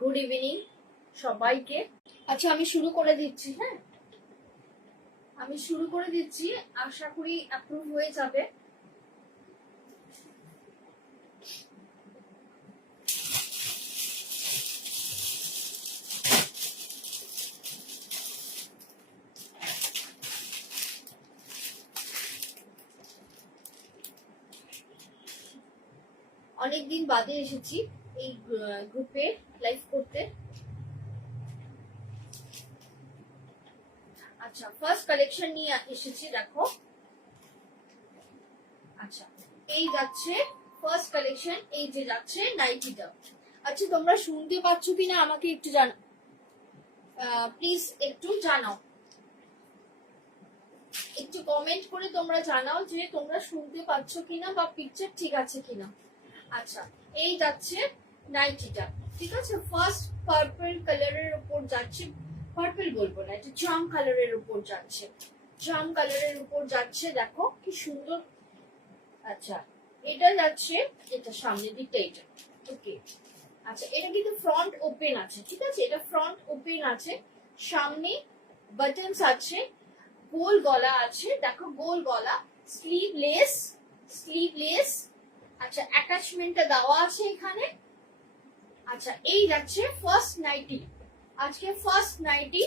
Good evening সবাইকে। আচ্ছা আমি শুরু করে দিচ্ছি। হ্যাঁ আমি শুরু করে দিচ্ছি, আশা করি অ্যাপ্রুভ হয়ে যাবে। অনেকদিন বাদে এসেছি এই গ্রুপে লাইভ করতে। আচ্ছা ফার্স্ট কালেকশন নিয়ে এসেছি, দেখো। আচ্ছা এই যাচ্ছে ফার্স্ট কালেকশন, এই যে যাচ্ছে নাইটিটা। আচ্ছা তোমরা শুনতে পাচ্ছ কিনা আমাকে একটু জানাও, প্লিজ একটু জানাও, একটু কমেন্ট করে তোমরা জানাও যে তোমরা শুনতে পাচ্ছ কিনা বা পিকচার ঠিক আছে কিনা। আচ্ছা এই যাচ্ছে নাইটিটা, ঠিক আছে। ফার্স্ট পার্পল কালারের উপর যাচ্ছে, পার্পল বলবো না, এটা জাম কালারের উপর যাচ্ছে, জাম কালারের উপর যাচ্ছে, দেখো কি সুন্দর। আচ্ছা এটা যাচ্ছে, এটা সামনের দিকটা, এটা ওকে। আচ্ছা এটা কিন্তু ফ্রন্ট ওপেন আছে, ঠিক আছে, এটা ফ্রন্ট ওপেন আছে, সামনে বাটনস আছে, গোল গলা আছে, দেখো গোল গলা, স্লিভলেস, স্লিভলেস। আচ্ছা অ্যাটাচমেন্টটা দেওয়া আছে এখানে। আচ্ছা এই যাচ্ছে ফার্স্ট নাইটি, আজকে ফার্স্ট নাইটি,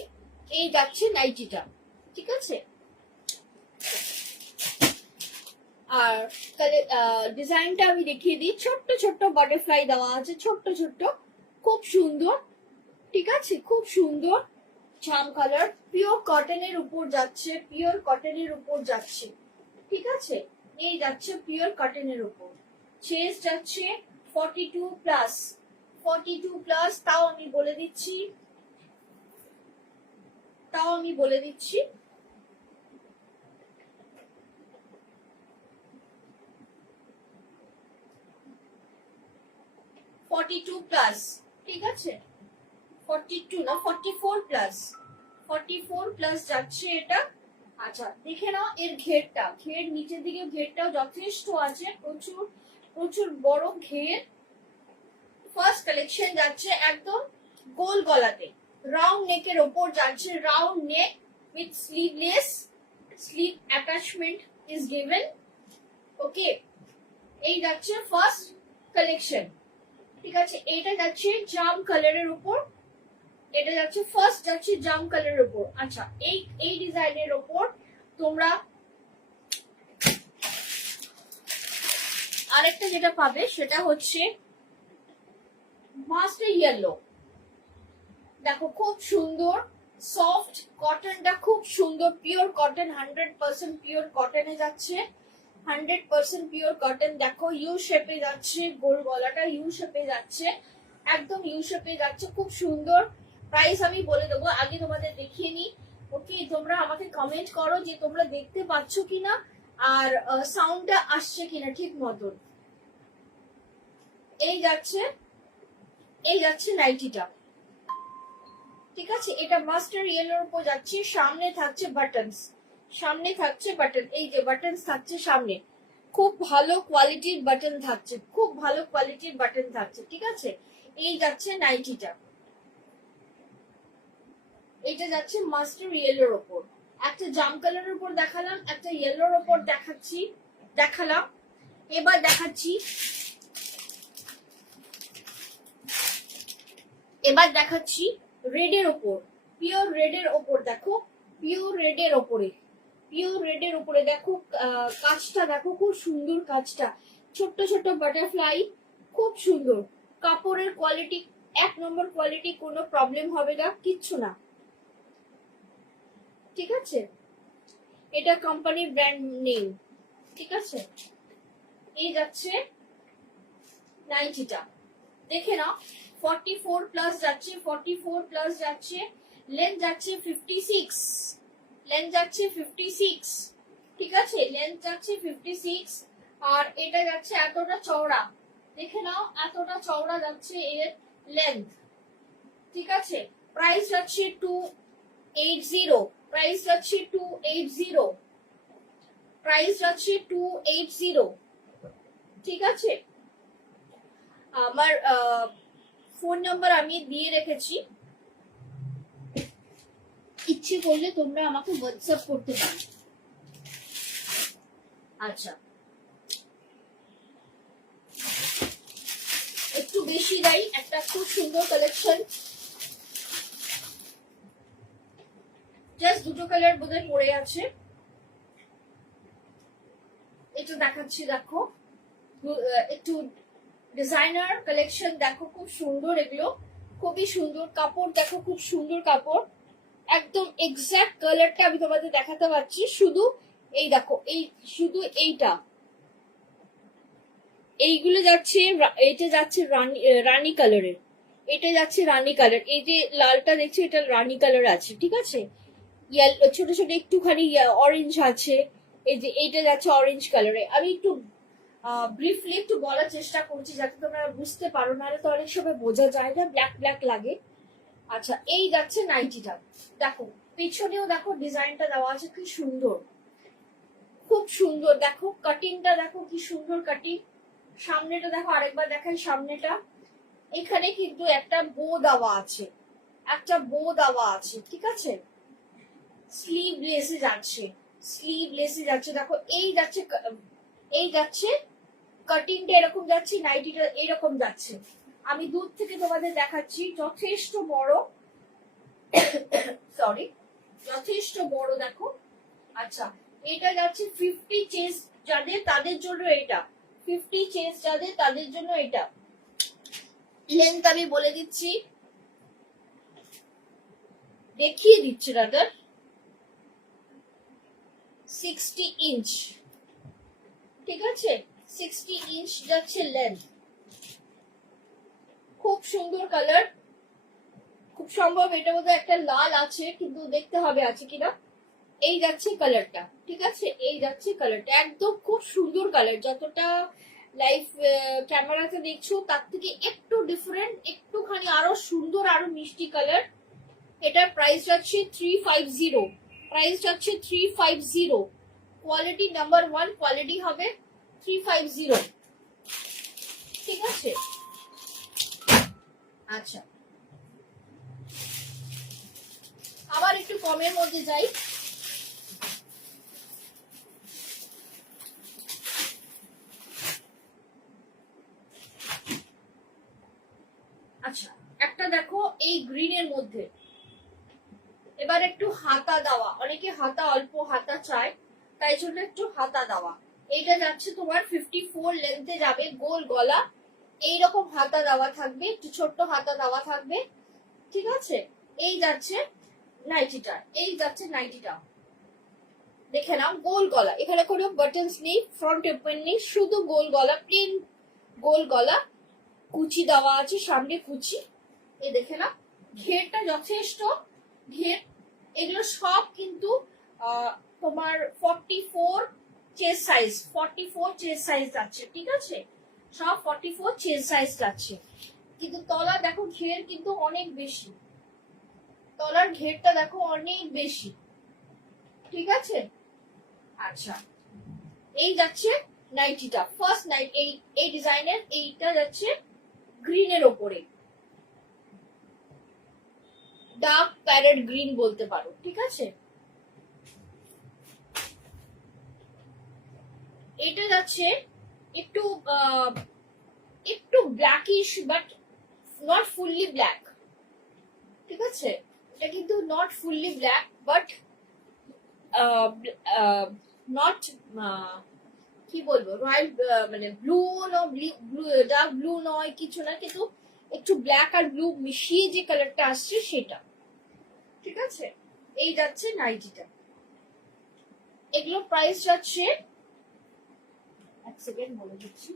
এই যাচ্ছে নাইটিটা, ঠিক আছে। আর ডিজাইনটা আমি দেখিয়ে দিই, ছোট্ট ছোট্ট বাটারফ্লাই দেওয়া আছে, ছোট্ট ছোট্ট, খুব সুন্দর, ঠিক আছে, খুব সুন্দর। জাম কালার, পিওর কটনের উপর যাচ্ছে, পিওর কটনের উপর যাচ্ছে, ঠিক আছে। এই যাচ্ছে পিওর কটনের উপর, চেস যাচ্ছে 42 প্লাস, 42 প্লাস। তাও আমি বলে দিচ্ছি, তাও আমি বলে দিচ্ছি, 42 প্লাস, ঠিক আছে, 42 না 44 প্লাস, 44 প্লাস যাচ্ছে এটা। আচ্ছা দেখে নাও এর ঘেরটা, ঘের নিচের দিকে ঘেরটাও যথেষ্ট আছে, প্রচুর প্রচুর বড় ঘের। ফার্স্ট কালেকশন যাচ্ছে একদম গোল গলাতে, রাউন্ড নেকের ওপর যাচ্ছে, round neck with sleeveless, sleeve attachment is given, okay. এই যাচ্ছে ফার্স্ট কালেকশন, ঠিক আছে। এটা যাচ্ছে জাম কালারের উপর, এটা যাচ্ছে ফার্স্ট যাচ্ছে জাম কালারের উপর। আচ্ছা এই এই ডিজাইনের উপর তোমরা আরেকটা যেটা পাবে সেটা হচ্ছে মাস্টার ইয়েলো, দেখো খুব সুন্দর, সফট কটনটা খুব সুন্দর, পিওর কটন, 100% পিওর কটনে যাচ্ছে, 100% পিওর কটন। দেখো ইউ শেপে যাচ্ছে, গোল গলাটা ইউ শেপে যাচ্ছে, একদম ইউ শেপে যাচ্ছে, খুব সুন্দর। প্রাইস আমি বলে দেবো, আগে তোমাদের দেখিয়ে নি, ওকে। তোমরা আমাকে কমেন্ট করো যে তোমরা দেখতে পাচ্ছ কিনা আর সাউন্ডটা আসছে কিনা ঠিক মতন। এই যাচ্ছে, এই যাচ্ছে নাইটিটা, ঠিক আছে। এটা মাস্টার ইয়েলোর উপর যাচ্ছে, সামনে থাকছে বাটনস, সামনে থাকছে বাটন, এই যে বাটনস থাকছে সামনে, খুব ভালো কোয়ালিটির বাটন থাকছে, খুব ভালো কোয়ালিটির বাটন থাকছে, ঠিক আছে। এই যাচ্ছে নাইটিটা, এটা যাচ্ছে মাস্টার ইয়েলোর উপর, একটা জাম কালারের উপর দেখালাম, একটা ইয়েলোর উপর দেখাচ্ছি, দেখালাম। এবার দেখাচ্ছি, এবার দেখাচ্ছি রেডের ওপর, পিওর রেডের ওপর, দেখো পিওর রেডের ওপরে, পিওর রেডের উপরে দেখো কাজটা, দেখো খুব সুন্দর কাজটা, ছোট্ট ছোট্ট বাটারফ্লাই, খুব সুন্দর। কাপড়ের কোয়ালিটি এক নম্বর কোয়ালিটি, কোনো প্রবলেম হবে না, কিচ্ছু না, ঠিক আছে। এটা কোম্পানির ব্র্যান্ড নেম, ঠিক আছে। এই যাচ্ছে নাইটিটা, দেখে নাও 44 প্লাস যাচ্ছে, 44 প্লাস যাচ্ছে, লেন্থ যাচ্ছে 56, লেন্থ যাচ্ছে 56, ঠিক আছে, লেন্থ যাচ্ছে 56। আর এটা যাচ্ছে এতটা চওড়া, দেখে নাও এতটা চওড়া যাচ্ছে এর লেন্থ, ঠিক আছে। প্রাইস যাচ্ছে 280, প্রাইস যাচ্ছে 280, প্রাইস যাচ্ছে 280, ঠিক আছে। আমার ফোন নাম্বার আমি দিয়ে রেখেছি, ইচ্ছে করলে তোমরা আমাকে হোয়াটসঅ্যাপ করতে পারো। আচ্ছা, একটু বেশি দেয়, একটা খুব সুন্দর কালেকশন, জাস্ট দুটো কালার বোধহয় পড়ে আছে। এটা দেখাচ্ছি, দেখো একটু ডিজাইনার কালেকশন, দেখো খুব সুন্দর, এগুলো খুবই সুন্দর কাপড়, দেখো খুব সুন্দর কাপড়, একদম এক্সাক্ট কালারটা আমি তোমাদের দেখাতে পারছি। শুধু এই দেখো, এই শুধু এইটা, এইগুলো যাচ্ছে, এটা যাচ্ছে রানী কালারের, এটা যাচ্ছে রানী কালার, এই যে লালটা দেখছি এটা রানী কালার আছে, ঠিক আছে, ছোট ছোট একটুখানি অরেঞ্জ আছে, এই যে এইটা যাচ্ছে অরেঞ্জ কালারে। আমি একটু ব্রিফলি একটু বলার চেষ্টা করছি যাতে তোমরা বুঝতে পারো, নাহলে তো অনেক সময় বোঝা যায় না, ব্ল্যাক ব্ল্যাক লাগে। আচ্ছা, এই যাচ্ছে নাইটিটা, দেখো পিছনেও দেখো ডিজাইনটা দেওয়া আছে, কি সুন্দর, খুব সুন্দর, দেখো কাটিংটা দেখো কি সুন্দর কাটিং, সামনেটা দেখো, আরেকবার দেখাই সামনেটা, এখানে কিন্তু একটা বো দেওয়া আছে, একটা বো দেওয়া আছে, ঠিক আছে, স্লিভ লেসে যাচ্ছে, স্লিভ লেসে যাচ্ছে, দেখো এই যাচ্ছে, এই যাচ্ছে কাটিংটা এরকম যাচ্ছে, নাইটিটা এরকম যাচ্ছে। আমি দূর থেকে তোমাদের দেখাচ্ছি, যথেষ্ট বড়, সরি, যথেষ্ট বড়, দেখো। আচ্ছা, এটা যাচ্ছে 50 চেস যাদের, তাদের জন্য এটা 50 চেস যাদের, তাদের জন্য এটা। লেন্থ আমি বলে দিচ্ছি, দেখিয়ে দিচ্ছি দাদা, 60 ইঞ্চ, ঠিক আছে, 60 ইঞ্চ যাচ্ছে লেন্থ, খুব সুন্দর কালার, খুব সম্ভব এটা বোধহয় একটা লাল আছে, কিন্তু দেখতে হবে আছে কিনা। এই যাচ্ছে কালারটা, ঠিক আছে, এই যাচ্ছে কালারটা, একদম খুব সুন্দর কালার, যতটা লাইভ ক্যামেরাতে দেখছো তার থেকে একটু ডিফারেন্ট, একটুখানি আরো সুন্দর, আরো মিষ্টি কালার। এটার প্রাইস যাচ্ছে 350, প্রাইস যাচ্ছে 350, কোয়ালিটি নাম্বার 1 কোয়ালিটি হবে, 350, ঠিক আছে। আচ্ছা, আবার একটু কমের মধ্যে যাই, আচ্ছা একটা দেখো এই গ্রিনের মধ্যে, এবার একটু হাতা দেওয়া, অনেকে হাতা অল্প হাতা চায়, তাই জন্য একটু হাতা দেওয়া। এইটা যাচ্ছে তোমার 54 লেন্থে যাবে, গোল গলা, এইরকম হাতা দেওয়া থাকবে, একটু ছোট্ট হাতা দেওয়া থাকবে, ঠিক আছে। এই যাচ্ছে নাইটিটা, এই যাচ্ছে নাইটিটা, দেখে নাও, গোল গলা, এখানে কোনো বাটনস নেই, ফ্রন্ট ওপেন নেই, শুধু গোল গলা, প্লেন গোল গলা, কুচি দেওয়া আছে, সামনে কুচি, এই দেখে নাও, ঘেরটা যথেষ্ট ঘের, এগুলো সব কিন্তু তোমার 44 চেস্ট সাইজ, 44 চেস্ট সাইজ যাচ্ছে, ঠিক আছে, সব 44 চেস্ট সাইজ যাচ্ছে, কিন্তু তলা দেখো ঘের কিন্তু অনেক বেশি, তলার ঘেরটা দেখো অনেক বেশি, ঠিক আছে। আচ্ছা, এই যাচ্ছে নাইটিটা, ফার্স্ট নাইট, এই ডিজাইনের এইটা যাচ্ছে গ্রিনের ওপরে, ডার্ক প্যারেট গ্রিন বলতে পারো, ঠিক আছে। এটা যাচ্ছে একটু একটু blackish, but not fully black, ঠিক আছে, এটা কিন্তু not fully black, but not কি বলবো, রয়্যাল মানে ব্লু ব্লু, ডার্ক ব্লু নয়, কিছু না, কিন্তু একটু ব্ল্যাক আর ব্লু মিশিয়ে যে কালারটা আসছে সেটা, ঠিক আছে। এই যাচ্ছে নাইটিটা, এগুলো প্রাইস যাচ্ছে, এক সেকেন্ড বলে দিচ্ছি,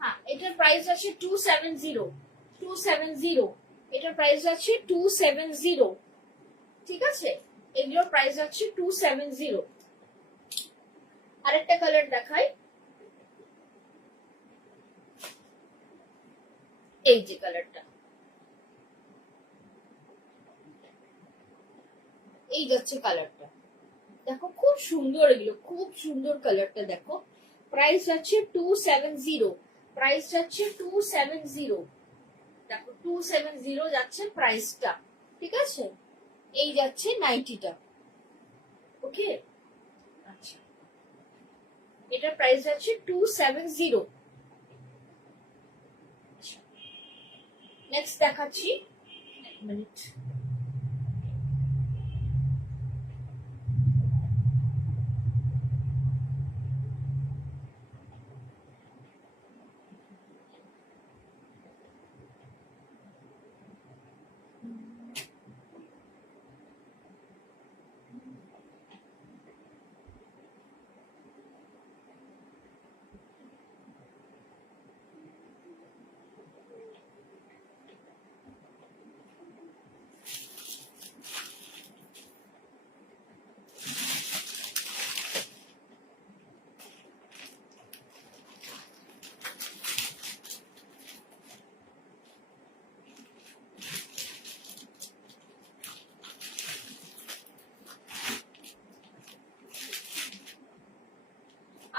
হ্যাঁ, এটার প্রাইস আছে 270, 270, এটার প্রাইস আছে 270, ঠিক আছে, এগুলোর প্রাইস আছে 270। আরেকটা কালার দেখাই, এই যে কালারটা, এই যাচ্ছে কালারটা, দেখো খুব সুন্দর, এগুলো খুব সুন্দর কালারটা দেখো। প্রাইস যাচ্ছে 270, প্রাইস যাচ্ছে 270, দেখো 270 যাচ্ছে প্রাইসটা, ঠিক আছে। এই যাচ্ছে নাইটিটা, ওকে। আচ্ছা, এটার প্রাইস যাচ্ছে 270। নেক্সট দেখাচ্ছি, এক মিনিট।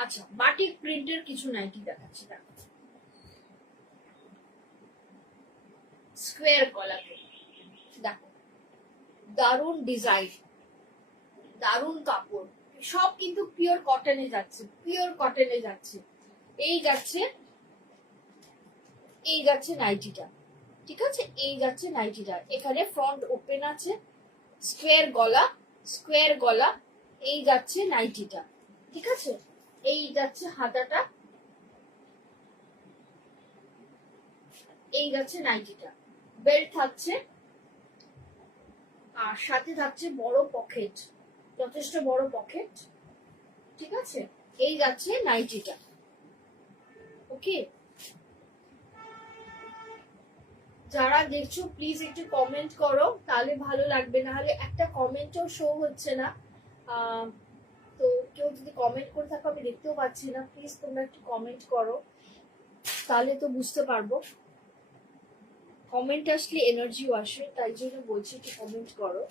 আচ্ছা, বাটিক প্রিন্টের কিছু নাইটি দেখাচ্ছি, দেখো স্কোয়ার গলাতে, দেখো দারুন ডিজাইন, দারুন কাপড়, সব কিন্তু পিওর কটনে যাচ্ছে, পিওর কটনে যাচ্ছে। এই যাচ্ছে, এই যাচ্ছে নাইটিটা, ঠিক আছে। এই যাচ্ছে নাইটিটা, এখানে ফ্রন্ট ওপেন আছে, স্কোয়ার গলা, স্কোয়ার গলা। এই যাচ্ছে নাইটিটা, ঠিক আছে। এই যাচ্ছে হাতাটা, এই যাচ্ছে নাইটিটা। বেল্ট থাকছে, আর সাথে থাকছে বড় পকেট, যথেষ্ট বড় পকেট, ঠিক আছে। এই যাচ্ছে নাইটিটা, ওকে। যারা দেখছো প্লিজ একটু কমেন্ট করো, তাহলে ভালো লাগবে, না হলে একটা কমেন্টও শো হচ্ছে না। তো কেউ যদি কমেন্ট করে থাকো, আমি দেখতেও পাচ্ছি না। প্লিজ তোমরা একটু কমেন্ট করো, তাহলে তো বুঝতে পারবো। কমেন্ট আসলে এনার্জিও আসে, তাই জন্য বলছি একটু কমেন্ট করো।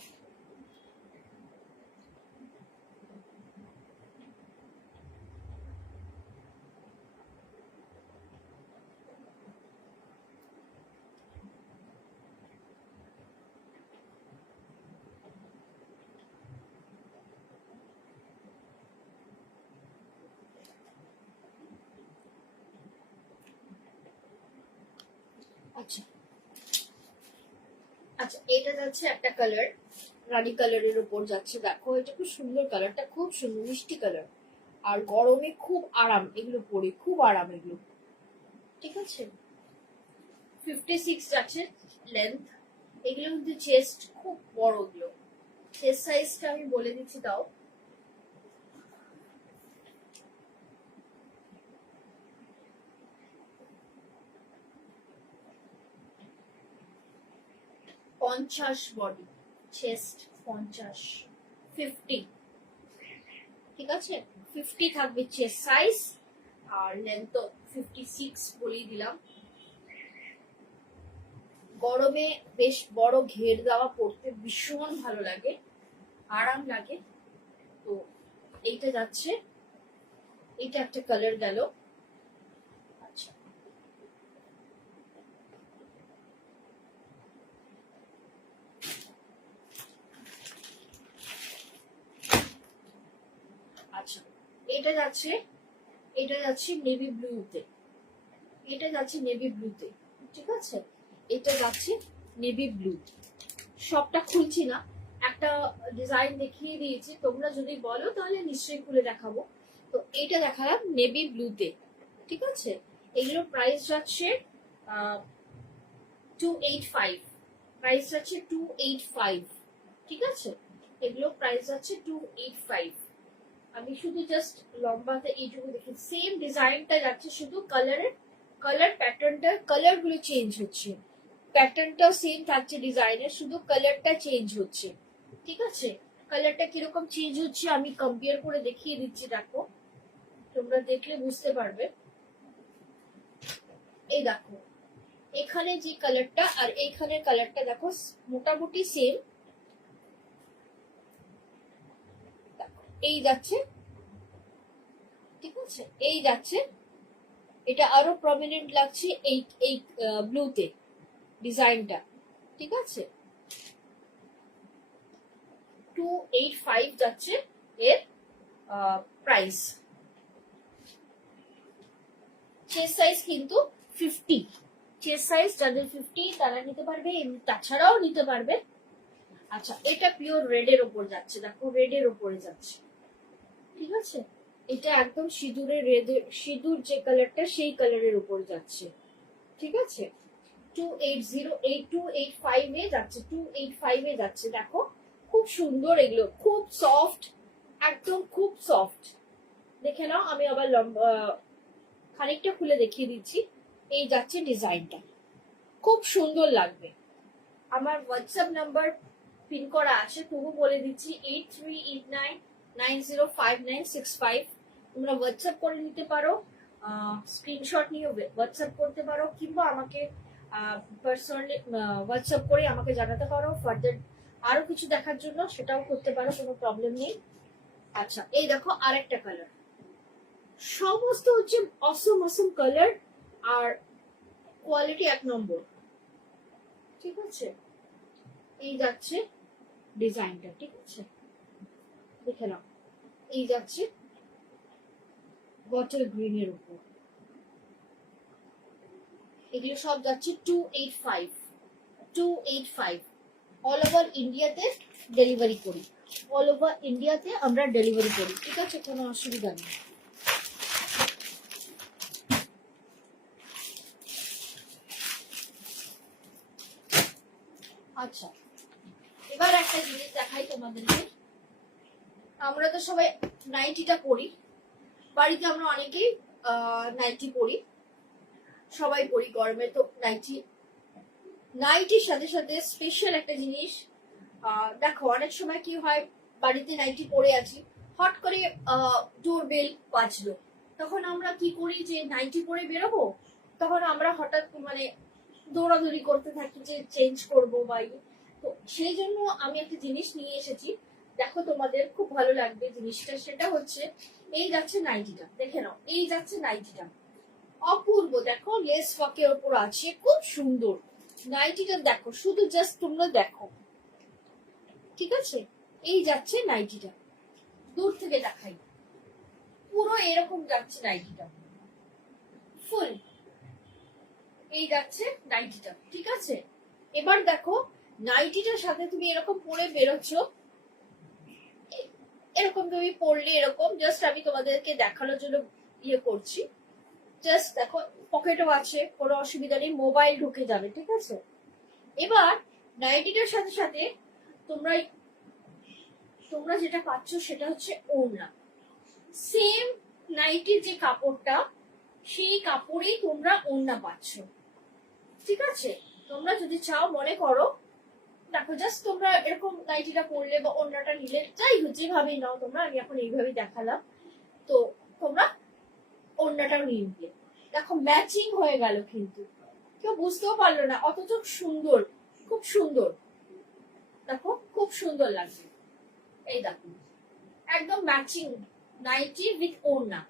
আচ্ছা আচ্ছা, এটা যাচ্ছে একটা কালার, রানী কালারের উপর যাচ্ছে, দেখো এটা খুব সুন্দর, কালারটা খুব সুন্দর, মিষ্টি কালার। আর গরমে খুব আরাম, এগুলো পরে খুব আরাম এগুলো, ঠিক আছে। 56 যাচ্ছে লেন্থ। এগুলো কিন্তু চেস্ট খুব বড়, এগুলো চেস্ট সাইজটা আমি বলে দিচ্ছি, দাও। পঞ্চাশ বডি, চেস্ট 50, 50, ঠিক আছে। 50 থাকবে চেস্ট সাইজ, আর লেন্থ তো 56 বলেই দিলাম। গরমে বেশ বড় ঘের দেওয়া পড়তে ভীষণ ভালো লাগে, আরাম লাগে। তো এইটা যাচ্ছে, এইটা একটা কালার গেল। আচ্ছা, আচ্ছা, এটা যাচ্ছে, এটা যাচ্ছে নেভি ব্লুতে, এটা যাচ্ছে নেভি ব্লুতে, ঠিক আছে। এটা যাচ্ছে নেভি ব্লু। সবটা খুলছি না, একটা ডিজাইন দেখিয়ে দিয়েছি, তোমরা যদি বলো তাহলে নিশ্চয়ই খুলে দেখাবো। তো এটা দেখালাম নেভি ব্লুতে, ঠিক আছে। এগুলোর প্রাইস যাচ্ছে 285, প্রাইস যাচ্ছে 285, ঠিক আছে। এগুলো প্রাইস যাচ্ছে 285। আমি শুধু জাস্ট লম্বাতে এইটুকু দেখি, সেম ডিজাইনটা যাচ্ছে, শুধু কালারের, কালার প্যাটার্নটা, কালার গুলো চেঞ্জ হচ্ছে, প্যাটার্নটা সেম থাকছে ডিজাইনের, শুধু কালারটা চেঞ্জ হচ্ছে, ঠিক আছে। কালারটা কিরকম চেঞ্জ হচ্ছে আমি কম্পেয়ার করে দেখিয়ে দিচ্ছি, দেখো তোমরা দেখলে বুঝতে পারবে। এই দেখো, এখানে যে কালারটা আর এইখানের কালারটা দেখো মোটামুটি সেম, এই যাচ্ছে, ঠিক আছে, এই যাচ্ছে, এটা আরো প্রমিনেন্ট লাগছে এই এই ব্লুতে ডিজাইনটা, ঠিক আছে। 285 যাচ্ছে এর প্রাইস। চেস্ট সাইজ কিন্তু 50, চেস্ট সাইজ যাদের 50 তারা নিতে পারবে, এমনি তাছাড়াও নিতে পারবে। আচ্ছা, এটা পিওর রেড এর উপর যাচ্ছে, দেখো রেড এর উপরে যাচ্ছে, ঠিক আছে। এটা একদম সিঁদুরের রেড, সিঁদুর যে কালারটা সেই কালারের উপর যাচ্ছে, ঠিক আছে। 285 এ যাচ্ছে, 285 এ যাচ্ছে, দেখো খুব সুন্দর, এগুলো খুব সফট, একদম খুব সফট। দেখে নাও, আমি আবার লম্বা খানিকটা খুলে দেখিয়ে দিচ্ছি। এই যাচ্ছে ডিজাইনটা, খুব সুন্দর লাগবে। আমার হোয়াটসঅ্যাপ নাম্বার পিন করা আছে, তবু বলে দিচ্ছি 8389905965। তোমরা হোয়াটসঅ্যাপ করে নিতে পারো, স্ক্রিনশট নিয়ে হোয়াটসঅ্যাপ করতে পারো, কিংবা আমাকে পার্সোনালি হোয়াটসঅ্যাপ করে আমাকে জানাতে পারো ফার্দার আরো কিছু দেখার জন্য, সেটাও করতে পারো, কোনো প্রবলেম নেই। আচ্ছা, এই দেখো আরেকটা কালার, সমস্ত হচ্ছে অসম অসম কালার আর কোয়ালিটি 1 নম্বর, ঠিক আছে। এই যাচ্ছে ডিজাইনটা, ঠিক আছে, দেখে নাও। এই যাচ্ছে বটল গ্রিন এর উপর, এগুলো সব যাচ্ছে 285 অল ওভার ইন্ডিয়াতে ডেলিভারি করি, অল ওভার ইন্ডিয়াতে আমরা ডেলিভারি করি, ঠিক আছে, কোনো অসুবিধা নেই। আচ্ছা, এবার একটা জিনিস দেখাই তোমাদেরকে। আমরা তো সবাই নাইটিটা পরি, বাড়িতে আমরা অনেকেই নাইটি পরি, সবাই পরি, গরমে তো নাইটি। নাইটির সাথে সাথে স্পেশাল একটা জিনিস, দেখো অনেক সময় কি হয়, বাড়িতে নাইটি পরে আছি, হট করে ডোরবেল বাজলো, তখন আমরা কি করি, যে নাইটি পরে বেরোবো, তখন আমরা হঠাৎ মানে দৌড়াদৌড়ি করতে থাকি যে চেঞ্জ করবো বা তো সেই জন্য আমি একটা জিনিস নিয়ে এসেছি, দেখো তোমাদের খুব ভালো লাগবে জিনিসটা। সেটা হচ্ছে এই যাচ্ছে নাইটিটা, দেখে নাও, এই যাচ্ছে নাইটিটা, অপূর্ব, দেখো লেস ওয়ার্কের ওপর আছে, খুব সুন্দর নাইটিটা, দেখো শুধু জাস্ট তোমরা দেখো, ঠিক আছে। এই যাচ্ছে নাইটিটা, দূর থেকে দেখাই, পুরো এরকম যাচ্ছে নাইটিটা, ফুল এই যাচ্ছে নাইটিটা, ঠিক আছে। এবার দেখো নাইটিটার সাথে তুমি এরকম পরে বেরোচ্ছ, এরকম তুমি পরলে এরকম, জাস্ট আমি তোমাদেরকে দেখানোর জন্য ইয়ে করছি, জাস্ট দেখো পকেটও আছে, কোনো অসুবিধা নেই, মোবাইল ঢুকে যাবে, ঠিক আছে। এবার নাইটিটার সাথে সাথে তোমরা তোমরা যেটা পাচ্ছ সেটা হচ্ছে ওড়না, সেম নাইটির যে কাপড়টা সেই কাপড়েই তোমরা ওড়না পাচ্ছ, ঠিক আছে। তোমরা যদি চাও, মনে করো, দেখো জাস্ট তোমরা এরকম নাইটিটা পরলে বা ওড়নাটা নিলে, যাই হোক যেভাবেই নাও তোমরা, আমি এখন এইভাবেই দেখালাম, তো তোমরা ওড়নাটাও নিয়ে নিলে, দেখো ম্যাচিং হয়ে গেল, কিন্তু কেউ বুঝতেও পারলো না, অথচ সুন্দর, খুব সুন্দর, দেখো খুব সুন্দর লাগছে। এই দেখো একদম ম্যাচিং নাইটি উইথ ওড়না,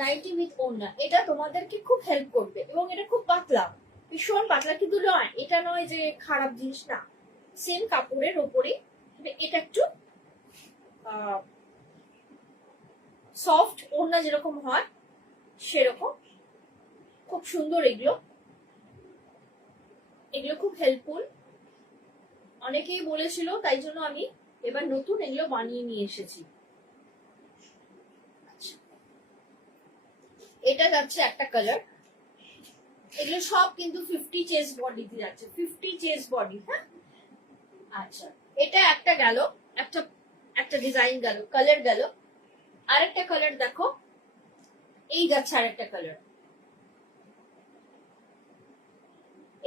নাইটি উইথ ওড়না, এটা তোমাদেরকে খুব হেল্প করবে, এবং এটা খুব পাতলা, ভীষণ পাতলা, কিন্তু নয়, এটা নয় যে খারাপ জিনিস না, সেম কাপড়ের ওপরে, এটা একটু সফট, ওড়না যেরকম হয় সেরকম, খুব সুন্দর, এগুলো এগুলো খুব হেল্পফুল, অনেকেই বলেছিল, তাই জন্য আমি এবার নতুন এগুলো বানিয়ে নিয়ে এসেছি। এটা যাচ্ছে একটা কালার, এগুলো সব কিন্তু 50 চেস্ট বডিতে যাচ্ছে, 50 চেস্ট বডি, হ্যাঁ। আচ্ছা, এটা একটা গেল, একটা একটা ডিজাইন গেল, কালার গেল, আরেকটা কালার দেখো, এই যাচ্ছে আরেকটা কালার,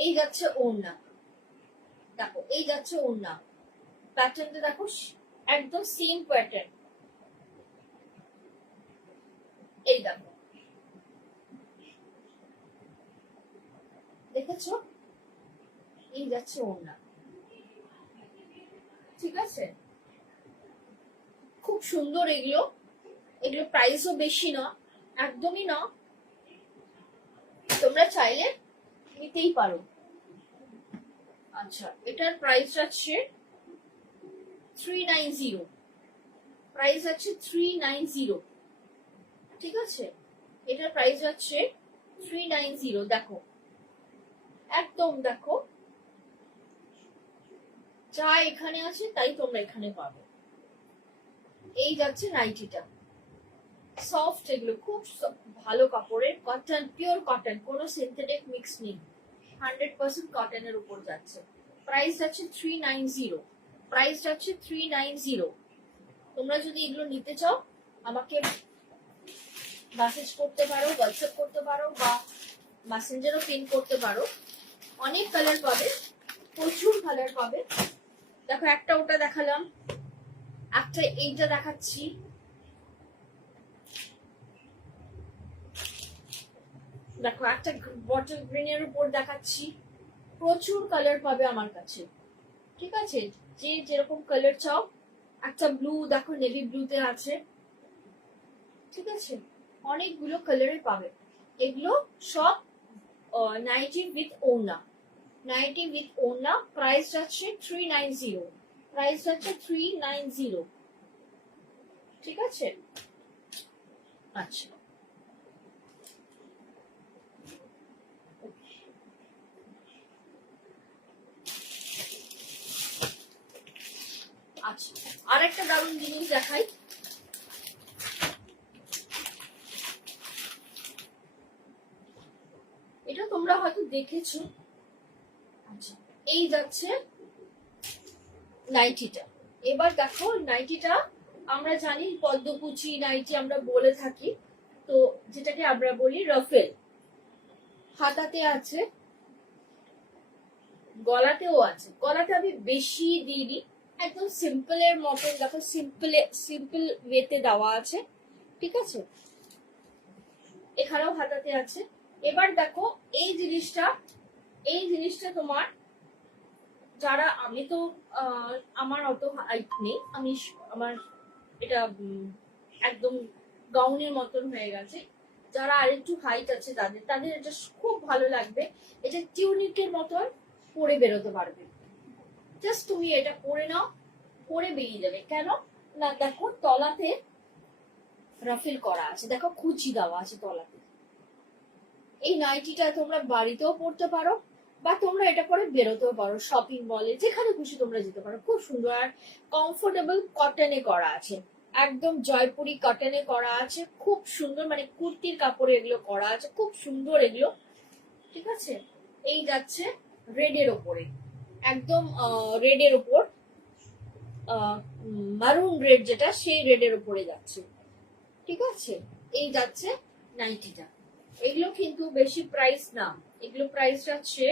এই যাচ্ছে ওড়না, দেখো এই যাচ্ছে ওড়না, প্যাটার্নটা দেখো একদম সেম প্যাটার্ন, এই দেখো, দেখেছো, এই যাচ্ছে ওড়না, ঠিক আছে, খুব সুন্দর এগুলো, এগুলো প্রাইসও বেশি না, একদমই না, তোমরা চাইলে নিতেই পারো। আচ্ছা, এটার প্রাইস আছে 390, প্রাইস আছে 390, ঠিক আছে, এটার প্রাইস আছে 390। দেখো একদম, দেখো যা এখানে আছে তাই তোমরা এখানে পাবে। এই যাচ্ছে নাইটিটা, সফট, এগুলো খুব ভালো কাপড়ের, কটন, পিওর কটন, কোনো সিনথেটিক মিক্স নেই, 100% কটনের উপর যাচ্ছে। প্রাইস যাচ্ছে 390, প্রাইস যাচ্ছে 390। তোমরা যদি এগুলো নিতে চাও আমাকে মেসেজ করতে পারো, হোয়াটসঅ্যাপ করতে পারো, বা মেসেঞ্জারও পিন করতে পারো। অনেক কালার পাবে, প্রচুর কালার পাবে। দেখো একটা ওটা দেখালাম, একটা এইটা দেখাচ্ছি, দেখো একটা বটল গ্রিনের উপর দেখাচ্ছি। প্রচুর কালার পাবে আমার কাছে, ঠিক আছে, যে যেরকম কালার চাও। একটা ব্লু দেখো, নেভি ব্লুতে আছে, ঠিক আছে, অনেকগুলো কালারে পাবে। এগুলো সব নাইটি উইথ ওড়না, নাইটি উইথ ওড়না। প্রাইস যাচ্ছে 390, প্রাইস যাচ্ছে 390, ঠিক আছে। আচ্ছা, আচ্ছা, আর একটা দারুণ জিনিস দেখাই। এটা তোমরা হয়তো দেখেছো। আচ্ছা, এই যাচ্ছে নাইটিটা। এবার দেখো নাইটিটা, আমরা জানি পদ্মকুচি নাইটি আমরা বলে থাকি, তো যেটাকে আমরা বলি রাফেল। হাতাতে আছে, গলাতেও আছে। গলাতে আমি বেশি দিইনি, একদম সিম্পলের মতন, দেখো সিম্পল ওয়েতে দেওয়া আছে, ঠিক আছে। এখানেও হাতাতে আছে। এবার দেখো এই জিনিসটা তোমার, যারা, আমি তো আমার অত হাইট নেই, আমার এটা একদম গাউনের মতন হয়ে গেছে। যারা আরেকটু হাইট আছে তাদের এটা খুব ভালো লাগবে। এটা টিউনিকের মতন পরে বেরোতে পারবে। জাস্ট তুমি এটা পরে নাও, পরে বেরিয়ে যাবে। কেন না, দেখো তলাতে রাফেল করা আছে, দেখো কুচি দেওয়া আছে তলাতে। এই নাইটিটা তোমরা বাড়িতেও পরতে পারো, বা তোমরা এটা পরে বেরোতেও পারো, শপিং মলে যেখানে খুশি তোমরা যেতে পারো। খুব সুন্দর আর কমফোর্টেবল, কটনে করা আছে, একদম জয়পুরি কটনে করা আছে, খুব সুন্দর, মানে কুর্তির কাপড়ে এগুলো করা আছে, খুব সুন্দর এগুলো, ঠিক আছে। এই যাচ্ছে রেডের ওপরে, একদম রেডের ওপর, মারুন রেড যেটা, সেই রেডের উপরে যাচ্ছে, ঠিক আছে। এই যাচ্ছে নাইটিটা। এগুলো কিন্তু বেশি প্রাইস না, এগুলো প্রাইস যাচ্ছে,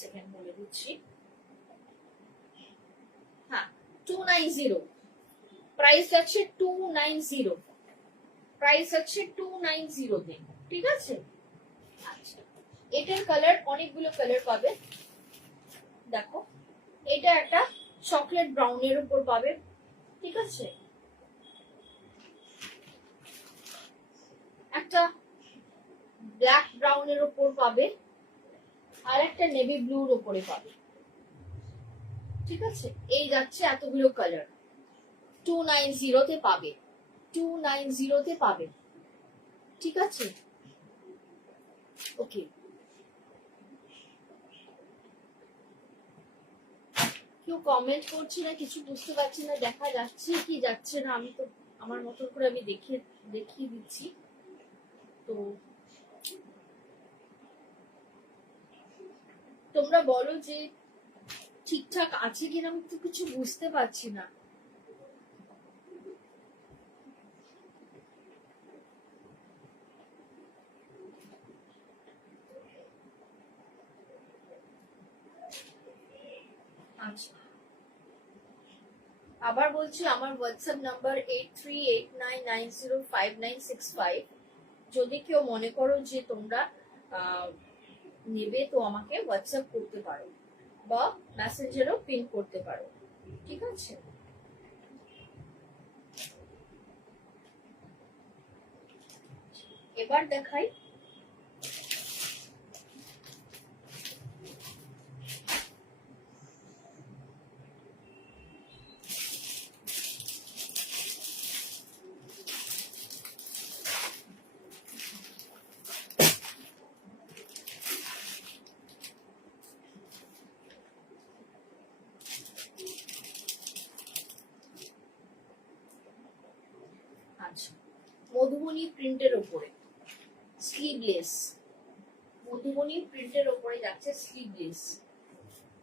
সেকেন্ড বলে দিচ্ছি, হ্যাঁ 290, প্রাইস যাচ্ছে 290, প্রাইস যাচ্ছে 290 তে, ঠিক আছে। আচ্ছা, এটার কালার, অনেকগুলো কালার পাবে। দেখো এটা একটা চকলেট ব্রাউনের উপর পাবে, ঠিক আছে, একটা ব্ল্যাক ব্রাউনের উপর পাবে, আর একটা নেভি ব্লুর উপরে পাবে, ঠিক আছে। এই যাচ্ছে এতগুলো কালার, 290 তে পাবে, 290 তে পাবে, ঠিক আছে। ওকে, কেউ কমেন্ট করছি না, কিছু বুঝতে পারছি না, দেখা যাচ্ছে কি যাচ্ছে না, আমি তো আমার মতন করে আমি দেখিয়ে দিচ্ছি। তো তোমরা বলো যে ঠিকঠাক আছে কিনা, আমি তো কিছু বুঝতে পারছি না। আচ্ছা, আবার বলছি, আমার হোয়াটসঅ্যাপ নাম্বার 8389905965। যদি কেউ মনে করো যে তোমরা নেবে, তো আমাকে হোয়াটসঅ্যাপ করতে পারো, বা মেসেঞ্জারও পিন করতে পারো, ঠিক আছে। এবার দেখাই আচ্ছা মধুবনী প্রিন্টের উপরে স্লিভলেস, মধুবনী প্রিন্টের উপরে যাচ্ছে স্লিভলেস,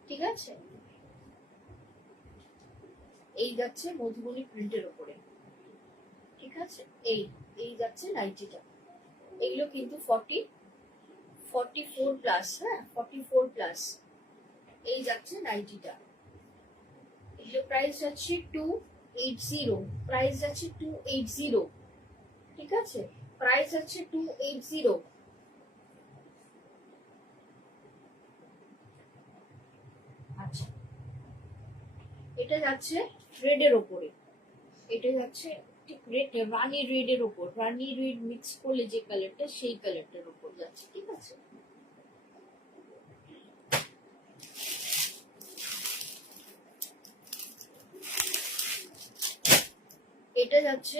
ঠিক আছে? এই যাচ্ছে মধুবনী প্রিন্টের উপরে, ঠিক আছে? এই এই যাচ্ছে নাইটিটা। এগুলো কিন্তু 44 প্লাস, হ্যাঁ 44 প্লাস। এই যাচ্ছে নাইটিটা। এগুলো প্রাইস যাচ্ছে 280, প্রাইস যাচ্ছে 280, ঠিক আছে? প্রাইস আছে 280। আচ্ছা এটা যাচ্ছে রেডের ওপরে, এটা যাচ্ছে ঠিক রেড, রানি রেডের ওপর, রানি রেড মিক্স করলে যে কালারটা সেই কালারটার ওপর যাচ্ছে, ঠিক আছে? এটা যাচ্ছে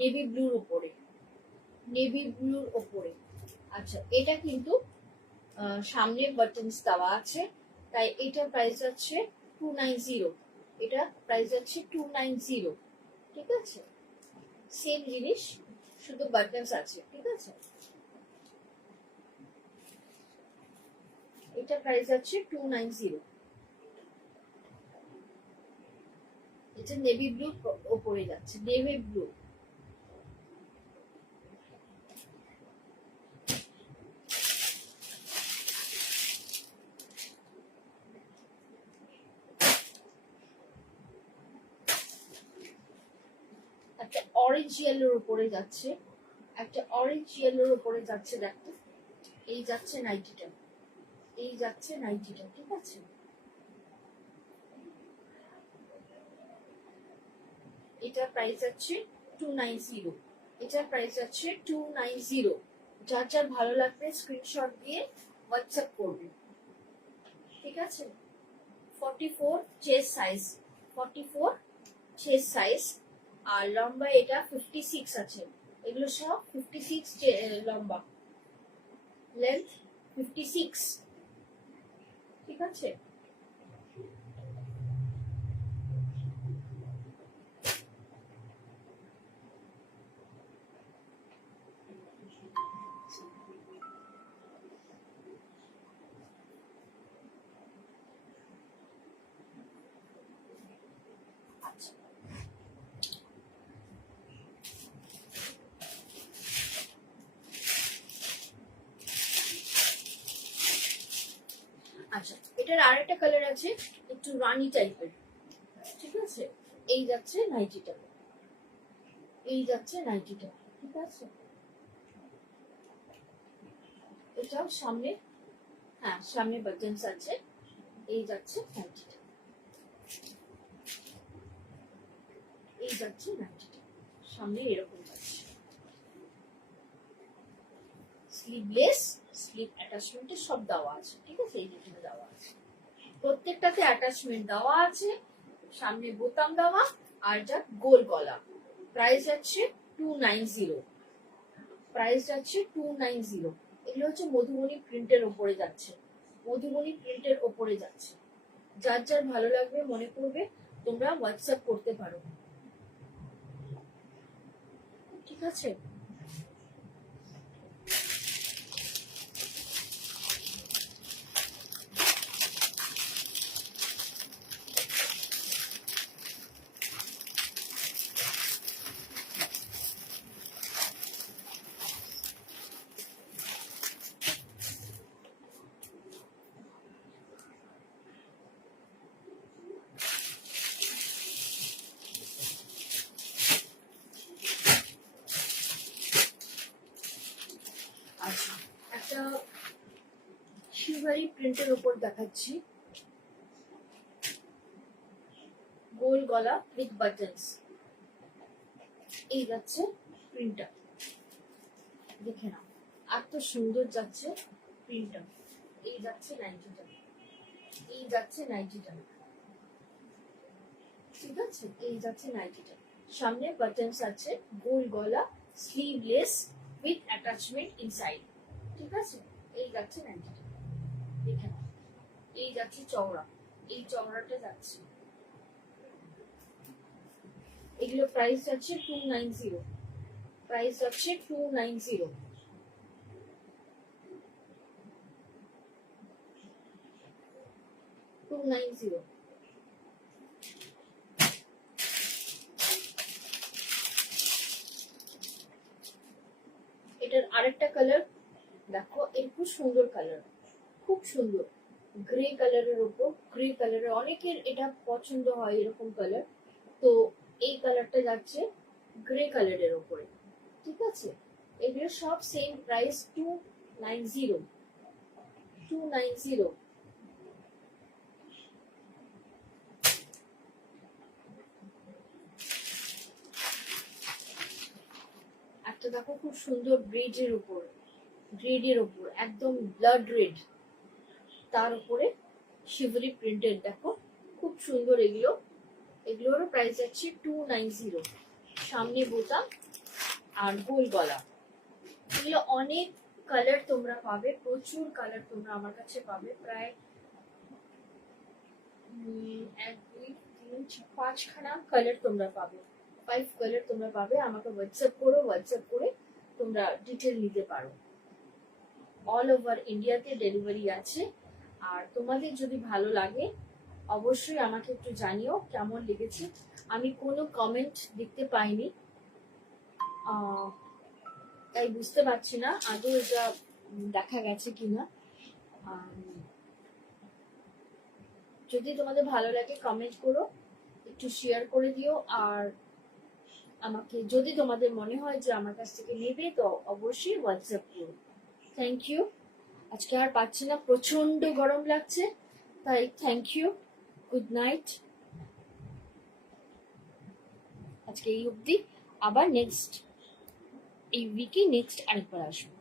নেভি ব্লুর উপরে, নেভি ব্লুর উপরে। আচ্ছা এটা কিন্তু সামনে বাটনস দেওয়া আছে, তাই এটা প্রাইস আছে 290, এটা প্রাইস আছে 290, ঠিক আছে? সেম জিনিস, শুধু বাটনস আছে, ঠিক আছে? এটা প্রাইস আছে 290। এটা নেভি ব্লু উপরে যাচ্ছে, নেভি ব্লু। একটা অরেঞ্জ ইয়েলোর উপরে যাচ্ছে, একটা অরেঞ্জ ইয়েলোর উপরে যাচ্ছে, দেখো এই যাচ্ছে নাইটিটা, এই যাচ্ছে নাইটিটা, ঠিক আছে? এটা প্রাইস আছে 290, এটা প্রাইস আছে 290। যার যার ভালো লাগবে স্ক্রিনশট দিয়ে হোয়াটসঅ্যাপ করবে, ঠিক আছে? 44 চেস্ট সাইজ, 44 চেস্ট সাইজ। আর লম্বা এটা 56 আছে, এগুলো সব 56 লম্বা, লেন্থ 56, ঠিক আছে? আচ্ছা আচ্ছা এটার আরেকটা কালার আছে একটু রানি টাইপের, ঠিক আছে? এই যাচ্ছে নাইটিটা, এই যাচ্ছে নাইটিটা, ঠিক আছে? এটাও সামনে, হ্যাঁ সামনে বাটনস আছে। এই যাচ্ছে নাইটিটা, এই যাচ্ছে নাইটিটা, সামনে এরকম যাচ্ছে। স্লিভলেস, স্লিভ অ্যাটাচমেন্টে সব দেওয়া আছে, ঠিক আছে? এই যেখানে দেওয়া আছে প্রত্যেকটাতে অ্যাটাচমেন্ট দেওয়া আছে, সামনে বোতাম দেওয়া, আর যা গোল গলা। প্রাইস যাচ্ছে 290, প্রাইস যাচ্ছে 290। এগুলো হচ্ছে মধুবনী প্রিন্টের ওপরে যাচ্ছে, মধুবনী প্রিন্টের ওপরে যাচ্ছে। যার যার ভালো লাগবে মনে করবে তোমরা হোয়াটসঅ্যাপ করতে পারো, ঠিক আছে? আচ্ছা একটা শিভারি প্রিন্টের উপর দেখাচ্ছি, গোল গলা উইথ বাটনস। এই যাচ্ছে প্রিন্টার, দেখে নাও এত সুন্দর যাচ্ছে প্রিন্টটা। এই যাচ্ছে নাইটিটা, এই যাচ্ছে নাইটিটা, ঠিক আছে? এই যাচ্ছে নাইটিটা, সামনে বাটনস আছে, গোল গলা, স্লিভলেস উইথ অ্যাটাচমেন্ট ইনসাইড, ঠিক আছে? এই যাচ্ছে নাইটিটা, দেখে নাও। এই যাচ্ছে চওড়া, এই চওড়াটা যাচ্ছে। এগুলো প্রাইস যাচ্ছে 290, প্রাইস যাচ্ছে 290। এটার আরেকটা কালার দেখো, এর খুব সুন্দর কালার, খুব সুন্দর গ্রে কালারের উপর, গ্রে কালারের অনেকের এটা পছন্দ হয় এরকম কালার, তো এই কালারটা যাচ্ছে গ্রে কালারের উপরে, ঠিক আছে? এগুলো সব সেম প্রাইস 290, 290। একটা দেখো খুব সুন্দর ব্রিজের উপর, গ্রেডের উপর একদম ব্লাড রেড, তার উপরে শিভরি প্রিন্টেড, দেখো খুব সুন্দর এগুলো। এগুলোর প্রাইস আছে 290, সামনে বোতাম আর গোল গলা। এগুলো অনেক কালার তোমরা পাবে, প্রচুর কালার তোমরা আমার কাছে পাবে, প্রায় 1 2 3 4 5 খানা কালার তোমরা পাবে, 5 কালার তোমরা পাবে। আমাকে হোয়াটসঅ্যাপ করো, হোয়াটসঅ্যাপ করে তোমরা ডিটেল নিতে পারো। অল ওভার ইন্ডিয়াতে ডেলিভারি আছে। আর তোমাদের যদি ভালো লাগে অবশ্যই আমাকে একটু জানিও কেমন লেগেছে। আমি কোনো কমেন্ট দেখতে পাইনি, তাই বুঝতে পারছি না আদৌ এটা দেখা গেছে কিনা। যদি তোমাদের ভালো লাগে কমেন্ট করো, একটু শেয়ার করে দিও। আর আমাকে যদি তোমাদের মনে হয় যে আমার কাছ থেকে নেবে তো অবশ্যই হোয়াটসঅ্যাপ করো। Thank you. আজকে আর পাচ্ছি না, প্রচন্ড গরম লাগছে, তাই থ্যাংক ইউ, গুড নাইট। আজকে এই অবধি, আবার নেক্সট এই উইকে নেক্সট আরেকবার আসবো।